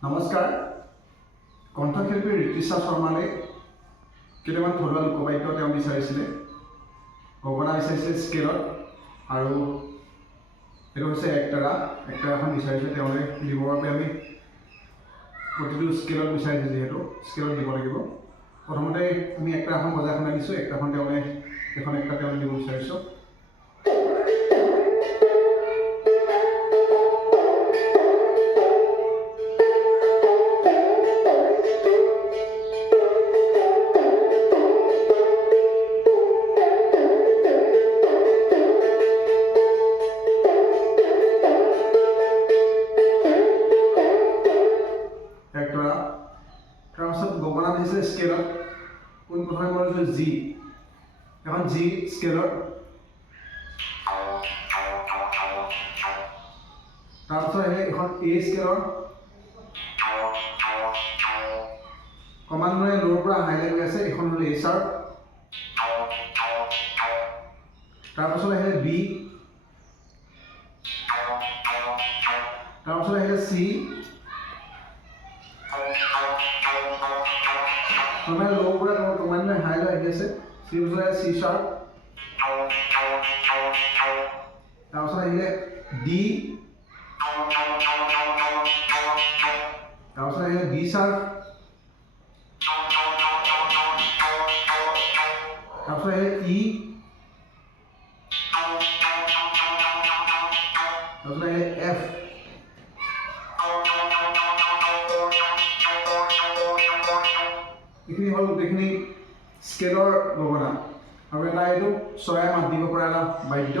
নমস্কাৰ কণ্ঠশিল্পী ঋতুষা শৰ্মালে কেইটামান থলুৱা লোকবাদ্য তেওঁ বিচাৰিছিলে গগনা বিচাৰিছিলে স্কেলত আৰু এইটো হৈছে একতাৰাখন বিচাৰিছিলে তেওঁলৈ দিবৰ বাবে আমি প্ৰতিটো স্কেলত বিচাৰিছোঁ যিহেতু স্কেলত দিব লাগিব প্ৰথমতে আমি একতাৰাখন বজাই শুনাই দিছোঁ একতাৰাখন তেওঁলৈ এখন একটা তেওঁ দিব বিচাৰিছোঁ তাৰপাছত গগনা দিছে স্কেলত প্ৰথমে মই লৈছোঁ জি এখন জি স্কেলত তাৰপাছত আহিলে এখন এ স্কেলৰ ক্ৰমান্বয়ে ল'ৰ পৰা হাইলৈ গৈ আছে এখন হ'ল এ শ্বাৰ্প তাৰপাছত আহিলে বি তাৰপাছত আহিলে চি ক্ৰমান্বয়ে ল'ৰ পৰা ক্ৰমান্বয়ে হাইলৈ আহি আছে চি শ্বাৰ্প তাৰপাছত আহিলে ডি তাৰপাছত আহিলে বি শ্বাৰ্প তাৰপাছত আহিলে ই তাৰপাছত আহিলে এফ এইখিনি হ'ল গোটেইখিনি স্কেলৰ গগনা আৰু এটা এইটো চৰাই মাত দিব পৰা এটা বাদ্য